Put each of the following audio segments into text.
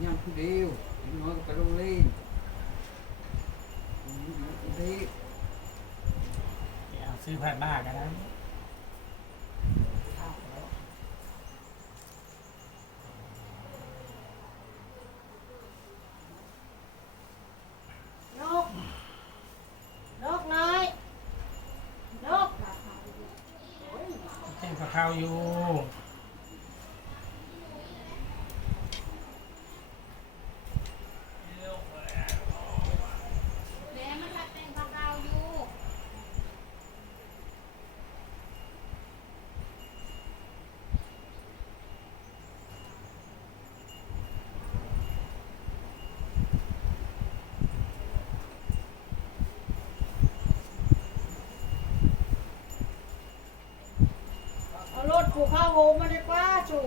ดียวน้อยก็ไปโรงเรียนดีเอาซื้อผ่านบ้ากันนะนกนกน้อยนกแจ้งกับเขาอยู่ แม่มันรักเป็นของเราอยู่ เอารถผูกข้าวโฮมมาดีกว่าจู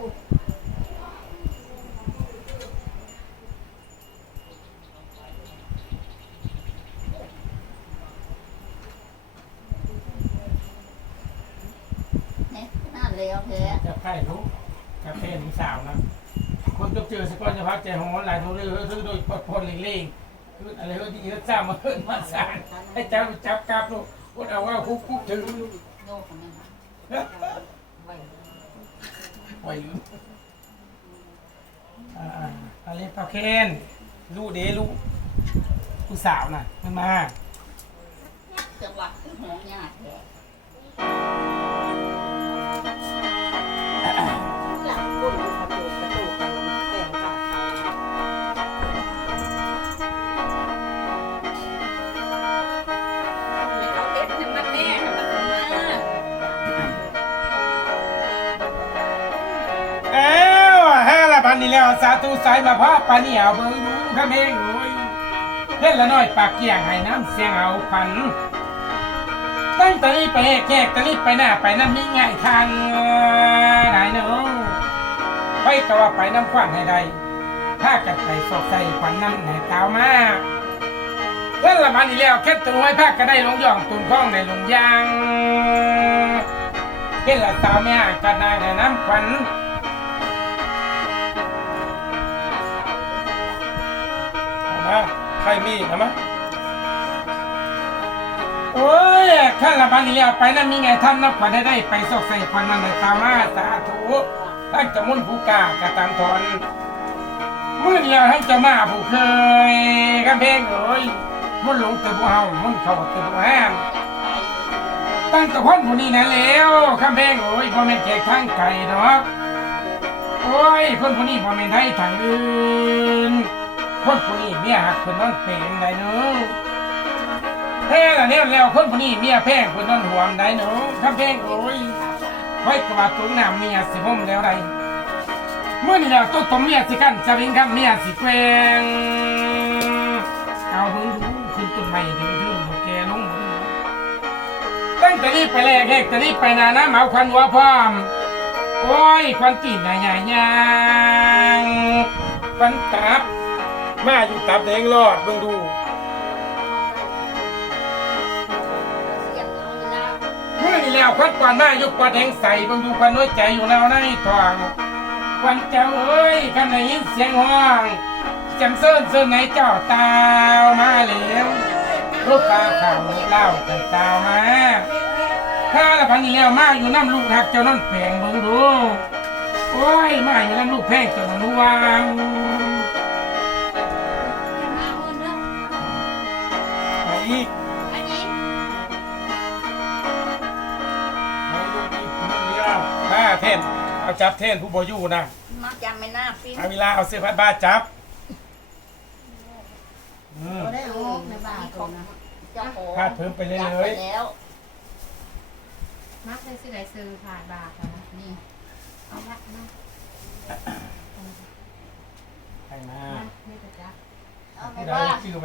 เนี่ยน่าเลวแท้จะไข่ทุกกาแฟถึงสาวนะคนต้องเจอสกอนจะพักใจหอนหลายทุเรื่องคือโดยปดพลเล่งๆคืออะไรก็ที่จะจ้ามาเพิ่นมาสารให้เจ้าจับกลับลูกพูดเอาว่าคุกคุกถึงโยกของมัน ไวอยู่อ่าอะไรเปล่าเคนลูกเด้ลูกลูกสาวน่ะมันมาจังหวะคือหงยาก นี่แล้วสาธุสายมาพ่อปานี่เอาเบิ่งดูข้าเองโอ้ยเฮ็ดละน้อยปากเกี่ยงให้น้ำเสียงเอาพัน ตั้งตะลีไปแขกตะลีไปหน้าไปน้ำมีง่ายทางได้เนาะไปก็ว่าไปน้ำควันให้ได้ถ้ากัดไปสอกใส่ควันน้ำในเตามาเพื่อนละมันอีแล้วแค่ตัวไว้ภาคก็ได้ลงย่องตุนข้องในลงยางเห็นละสาวแม่กันนายในน้ำควัน มาใครมีเอามาโอ้ยข้าละบันนี้เอาไปนั่นมีไงทำนับขวัญได้ได้ไปสกใส่ควันนั่นตามาสาธุตั้งจะมุ่นผู้กากระตังทอนเมื่อเดียวให้จะมาผู้เคยกำเพงเอ้ยมุ่นหลงเตะผู้เฮามุ่นเขาเตะผู้ห้ามตั้งแต่คนผู้นี้นั่นแล้วคำเพงเอ้ยพ่อแม่นแขกทางไก่ดอกโอ้ยคนผู้นี้พ่อแม่นไทยทางอื่น คนผู้นี้เมียหักคนนั้นเป็นไดเนาะแพ้ละเนี่ยแล้วคนคนนี้เมียแพงคนนั้นห่วงได้หนูถ้าแพงโอ้ยไว้กว่าตุ้งน้ำเมียสิห่มแล้วไรเมื่อนี่แล้วตัวตมเมียสิกันจะวิ่งกับเมียสิแกว่งเอาเบิ่งดูขึ้นต้นไม้ถึงถึงแกลงตั้งแต่นี้ไปแลกแหกแต่นี้ไปนาน้ำเอาควันหัวพร้อมโอ้ยควันตีนใหญ่ๆยางควันตับ มาอยู่ตับแดงรอดเบิ่งดูเสียงเอาเวลาเมื่อนี่แล้วควันก่อนมายุคควันแห่งใสบางดูควันน้อยใจอยู่แล้วในทองควันเจ้าเอ้ยกันได้ยินเสียงห้องจังเซินเซินไหนเจ้าตาวมาแล้วลูกตาข่าวเล่ากันตาวมาถ้าละพันนี่แล้วมาอยู่น้ำลูกหักเจ้านั่นแผงเบิ่งดูโอ้ยมาอยู่น้ำลูกแพงเจ้านั่นวาง ไปอีกอันนี้ไปลูกอีกคนเดียวมาเทนเอาจับเทนผู้บอยู่นะมาจำไม่น่าฟินเอาเวลาเอาเสื้อผ้าบ้าจับอืมก็ได้เอาในบ้านนี่ตัขวองนะเจ้าของพาดเพิ่มไปเรื่จับอไปยแล้วมักได้สิได้ซื้อผ่านบาทอะนะนี่เอาละเนาะๆไปมาไม่ประจักษ์เอาไปที่ได้ว่า ชื่อ